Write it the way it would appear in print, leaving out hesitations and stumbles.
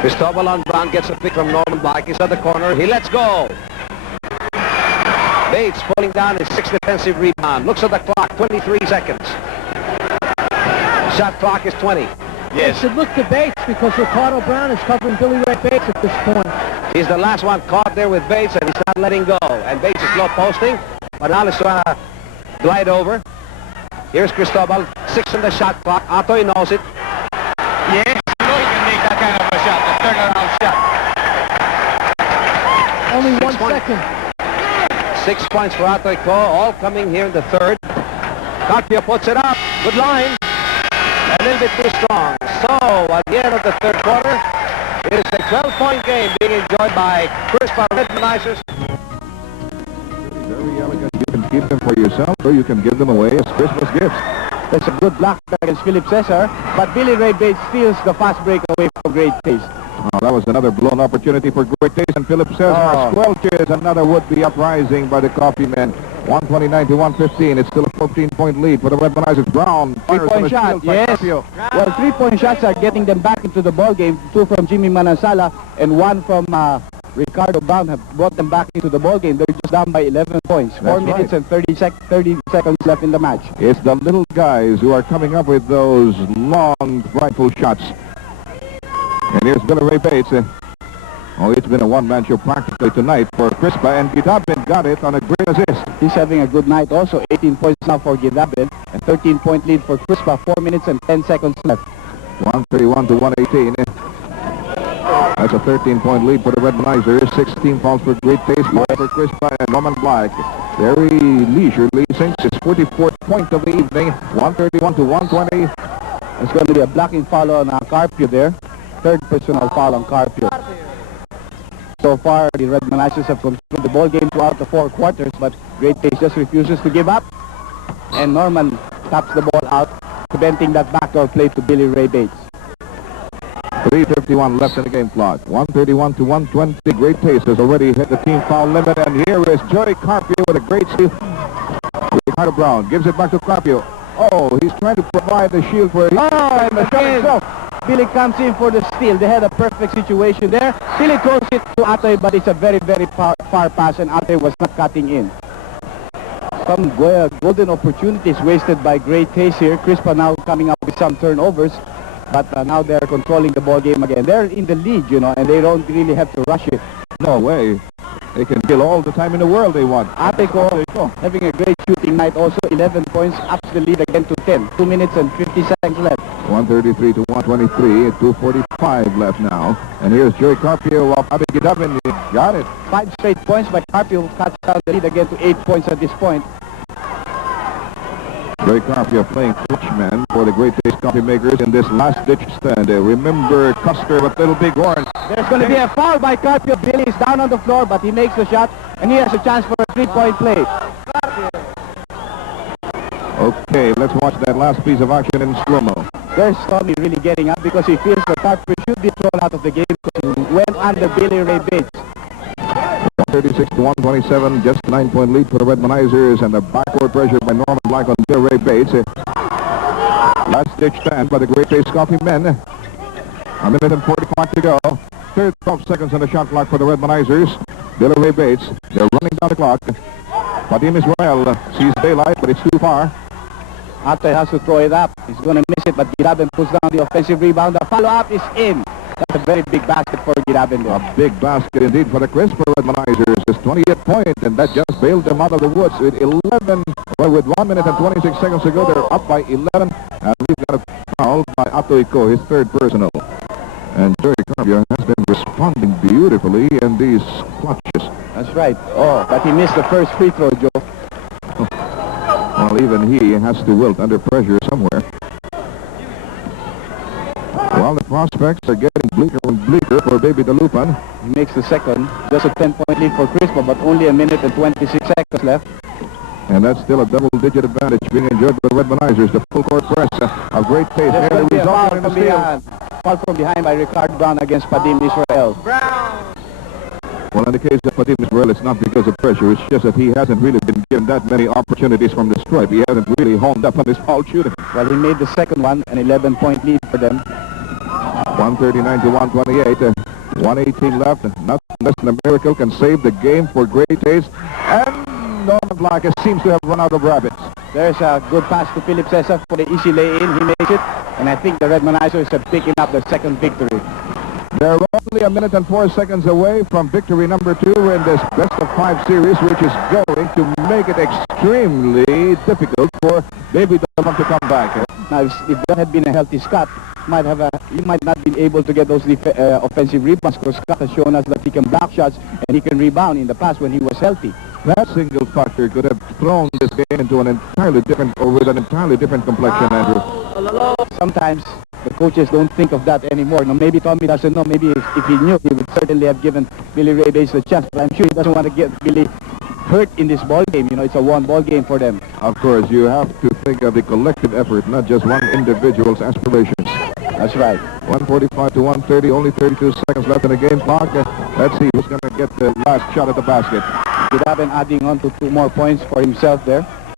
Cristobal on Brown gets a pick from Norman Black. He's at the corner. He lets go. Bates pulling down his 6th defensive rebound. Looks at the clock. 23 seconds. Shot clock is 20. Yes. It should look to Bates because Ricardo Brown is covering Billy Ray Bates at this point. He's the last one caught there with Bates, and he's not letting go. And Bates is low posting. But now he's trying to glide over. Here's Cristobal. 6 on the shot clock. Atoy knows it. Yes, he can make that kind of a shot, a turnaround shot. Only 1 second. 6 points for Atoy Ko, all coming here in the third. Carpio puts it up. Good line. A little bit too strong. So, at the end of the third quarter, it is a 12-point game being enjoyed by Crispa Redmanizers. Very elegant. You can keep them for yourself, or you can give them away as Christmas gifts. That's a good block against Philip Cezar, but Billy Ray Bates steals the fast break away from Great Taste. Oh, that was another blown opportunity for Great Taste, and Philip Cezar squelches another would-be uprising by the Coffee Men. 129 to 115. It's still a 14-point lead for the Redmanizers. Brown fires 3-point shot, yes. Well, 3-point shots are getting them back into the ball game. 2 from Jimmy Manansala and 1 from Ricardo Brown have brought them back into the ball game. They're just down by 11 points. 4 minutes and 30 seconds left in the match. It's the little guys who are coming up with those long, frightful shots. And here's Billy Ray Bates. It's been a one-man show practically tonight for Crispa, and Gidabin got it on a great assist. He's having a good night also. 18 points now for Gidabin. A 13-point lead for Crispa. 4 minutes and 10 seconds left. 131 to 118. That's a 13-point lead for the Redmanizers. 16 fouls for Great Taste, 4 for Crispa, and Norman Black very leisurely sinks his 44th point of the evening. 131 to 120. It's going to be a blocking foul on Carpio there. Third personal foul on Carpio. So far, the Redmanizers have controlled the ball game throughout the 4 quarters, but Great Taste just refuses to give up. And Norman taps the ball out, preventing that backdoor play to Billy Ray Bates. 3:51 left in the game clock. 131 to 120. Great Taste has already hit the team foul limit, and here is Joey Carpio with a great steal. Ricardo Brown gives it back to Carpio. He's trying to provide the shield for him. And the shot himself. Billy comes in for the steal. They had a perfect situation there. Billy throws it to Atoy, but it's a very, very far pass, and Atoy was not cutting in. Some golden opportunities wasted by Great Taste here. Crispa now coming up with some turnovers, but now they're controlling the ball game again. They're in the lead, and they don't really have to rush it. No way. They can kill all the time in the world they want. Atoy Ko having a great shooting night also. 11 points, ups the lead again to 10. 2 minutes and 50 seconds left. 133 to 123. 2:45 left now. And here's Joey Carpio off Abigidabin. Got it. 5 straight points, but Carpio cuts down the lead again to 8 points at this point. Joey Carpio playing clutchman for the Great Taste Coffee Makers in this last-ditch stand. Remember Custer with Little Big Horn. There's going to be a foul by Carpio. Billy is down on the floor, but he makes the shot, and he has a chance for a 3-point play. Okay, let's watch that last piece of action in slow-mo. There's Tommy really getting up because he feels that Carpio should be thrown out of the game because he went under Billy Ray Bates. 136 to 127, just a 9-point lead for the Redmanizers, and the backward pressure by Norman Black on Billy Ray Bates. Last-ditch stand by the Great Taste Coffee Men. A minute and 45 to go. 12 seconds on the shot clock for the Redmanizers. Billy Ray Bates, they're running down the clock. Vadim Israel sees daylight, but it's too far. Atoy has to throw it up. He's going to miss it, but Gidabin puts down the offensive rebound. The follow-up is in. That's a very big basket for Gidabin there. A big basket indeed for the Crispa Redmanizers. It's 28 points, and that just bailed them out of the woods with 11. Well, with 1 minute and 26 seconds to go, they're up by 11. And we've got a foul by Atoy Ko, his third personal. And Joey Carpio has been responding beautifully in these clutches. That's right. But he missed the first free throw, Joe. Well, even he has to wilt under pressure somewhere. Well, the prospects are getting bleaker and bleaker for Baby Dalupan. He makes the second. Just a 10-point lead for Crispa, but only a minute and 26 seconds left. And that's still a double-digit advantage being enjoyed by the Redmanizers. The full-court press of Great Taste. There's going to be a foul from behind by Ricardo Brown against Vadim Israel. Well, in the case of Vadim Israel, it's not because of pressure. It's just that he hasn't really been given that many opportunities from the stripe. He hasn't really honed up on his foul shooting. Well, he made the second one, an 11-point lead for them. 139 to 128. 118 left. Nothing less than a miracle can save the game for Great Taste. And Norman Black seems to have run out of rabbits. There's a good pass to Philip Cezar for the easy lay-in. He makes it. And I think the Redmanizers are picking up their second victory. They're only a minute and 4 seconds away from victory number 2 in this best-of-5 series, which is going to make it extremely difficult for Baby Donovan to come back. Now, if that had been a healthy Scott, he might not be able to get those offensive rebounds, because Scott has shown us that he can block shots and he can rebound in the past when he was healthy. That single factor could have thrown this game into an entirely different, or with an entirely different complexion, Andrew. Sometimes the coaches don't think of that anymore. Now, maybe Tommy doesn't know. Maybe if he knew, he would certainly have given Billy Ray Bates a chance. But I'm sure he doesn't want to get Billy hurt in this ball game. You know, it's a one-ball game for them. Of course, you have to think of the collective effort, not just one individual's aspirations. That's right. 145 to 130, only 32 seconds left in the game clock. Let's see who's going to get the last shot at the basket. Could have been adding on to 2 more points for himself there.